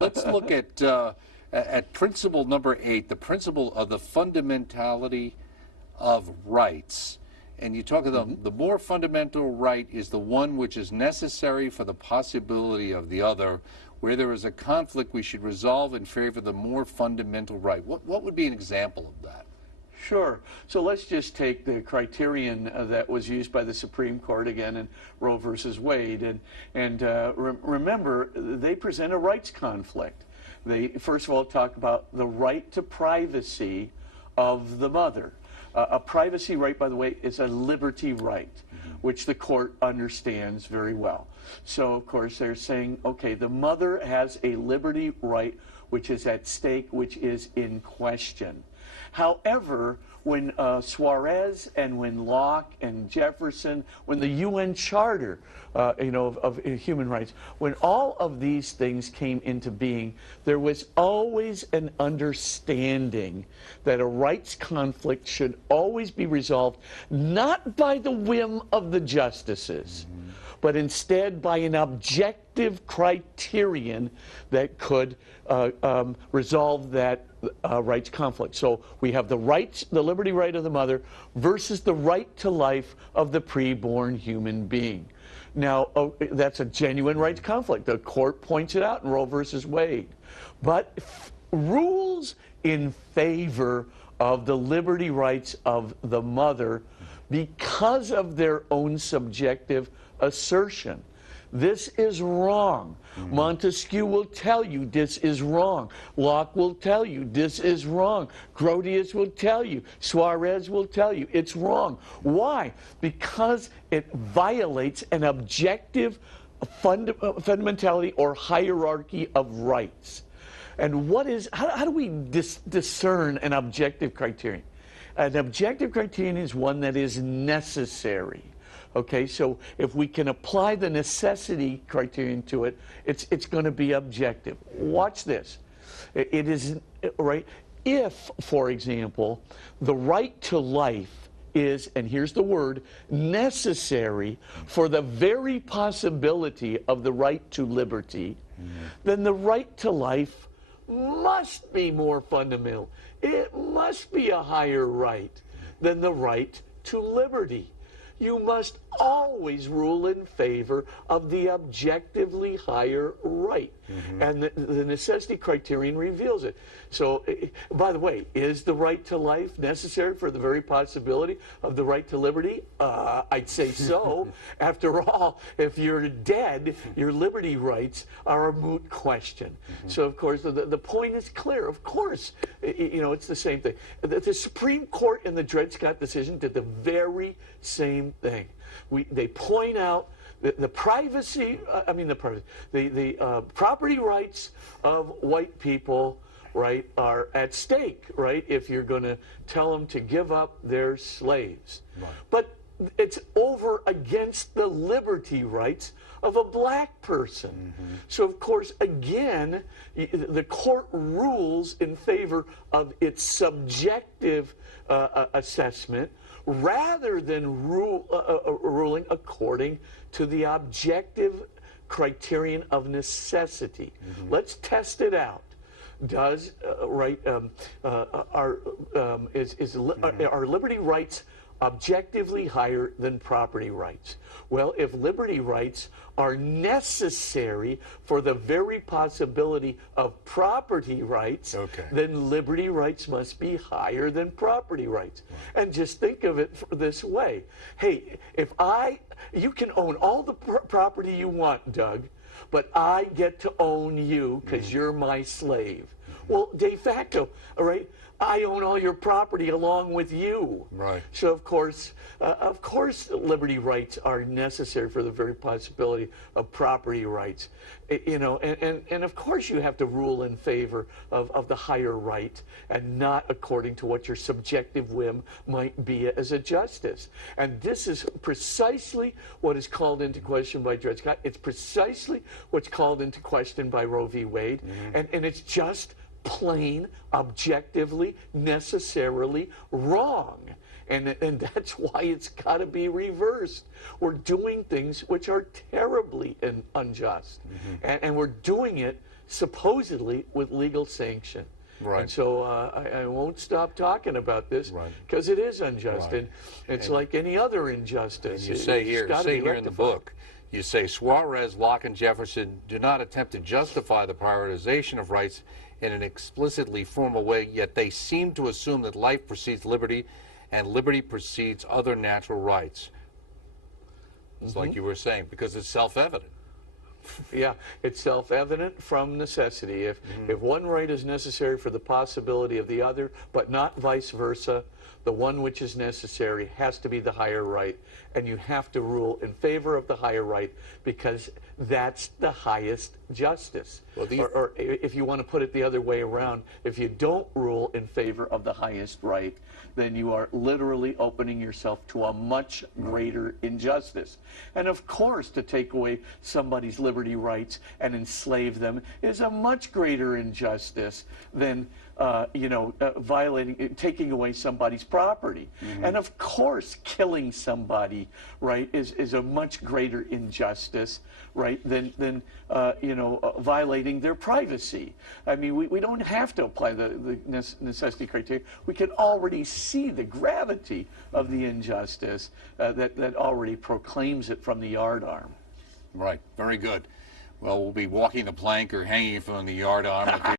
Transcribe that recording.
Let's look at principle number 8, the principle of the fundamentality of rights. And you talk about the more fundamental right is the one which is necessary for the possibility of the other. Where there is a conflict, we should resolve in favor of the more fundamental right. What would be an example of that? Sure. So let's just take the criterion that was used by the Supreme Court again in Roe versus Wade. Remember, they present a rights conflict. They, first of all, talk about the right to privacy of the mother. A privacy right, by the way, is a liberty right, which the court understands very well. So, of course, they're saying, okay, the mother has a liberty right which is at stake, which is in question. However, when Suarez and when Locke and Jefferson, when the UN Charter, of human rights, when all of these things came into being, there was always an understanding that a rights conflict should always be resolved not by the whim of the justices, but instead by an objective criterion that could resolve that rights conflict. So we have the rights, the liberty right of the mother versus the right to life of the preborn human being. Now, that's a genuine rights conflict. The court points it out in Roe versus Wade. But rules in favor of the liberty rights of the mother because of their own subjective assertion. This is wrong. Montesquieu will tell you this is wrong. Locke will tell you this is wrong. Grotius will tell you. Suarez will tell you it's wrong. Why? Because it violates an objective fundamentality or hierarchy of rights. And what is, how do we discern an objective criterion? An objective criterion is one that is necessary. Okay, so if we can apply the necessity criterion to it, it's going to be objective. Watch this. It is, right, if, for example, the right to life is, and here's the word, necessary for the very possibility of the right to liberty, then the right to life must be more fundamental. It must be a higher right than the right to liberty. You must always rule in favor of the objectively higher right. And the necessity criterion reveals it. So, by the way, is the right to life necessary for the very possibility of the right to liberty? I'd say so. After all, if you're dead, your liberty rights are a moot question. So, of course, the point is clear. Of course, it's the same thing. The Supreme Court in the Dred Scott decision did the very same thing. They point out the privacy, the property rights of white people, right, are at stake, right, if you're going to tell them to give up their slaves. Right. But it's over against the liberty rights of a black person. So, of course, again, the court rules in favor of its subjective assessment rather than ruling according to the objective criterion of necessity. Let's test it out. Does are liberty rights objectively higher than property rights? Well, if liberty rights are necessary for the very possibility of property rights, then liberty rights must be higher than property rights. And just think of it this way. Hey, you can own all the property you want, Doug, but I get to own you because you're my slave. Well, de facto, all right, I own all your property along with you. Right. So, of course, liberty rights are necessary for the very possibility of property rights. And of course you have to rule in favor of the higher right and not according to what your subjective whim might be as a justice. And this is precisely what is called into question by Dred Scott. It's precisely what's called into question by Roe v. Wade. And it's just plain, objectively, necessarily wrong. And that's why it's got to be reversed. We're doing things which are terribly unjust. And we're doing it supposedly with legal sanction. Right. And so I won't stop talking about this Right. because it is unjust, Right. and it's like any other injustice. You say It's here, gotta be in the rectified. book, you say Suarez, Locke, and Jefferson do not attempt to justify the prioritization of rights in an explicitly formal way, yet they seem to assume that life precedes liberty and liberty precedes other natural rights. It's like you were saying, because it's self-evident. Yeah, it's self-evident from necessity. If one right is necessary for the possibility of the other, but not vice versa, the one which is necessary has to be the higher right, and you have to rule in favor of the higher right because that's the highest justice. Well, or if you want to put it the other way around, if you don't rule in favor of the highest right, then you are literally opening yourself to a much greater injustice. And of course, to take away somebody's liberty rights and enslave them is a much greater injustice than taking away somebody's property. And of course, killing somebody, right, is a much greater injustice, right, than violating their privacy. I mean, we don't have to apply the necessity criteria. We can already see the gravity of the injustice that already proclaims it from the yardarm. Right. Very good. Well, we'll be walking the plank or hanging from the yardarm.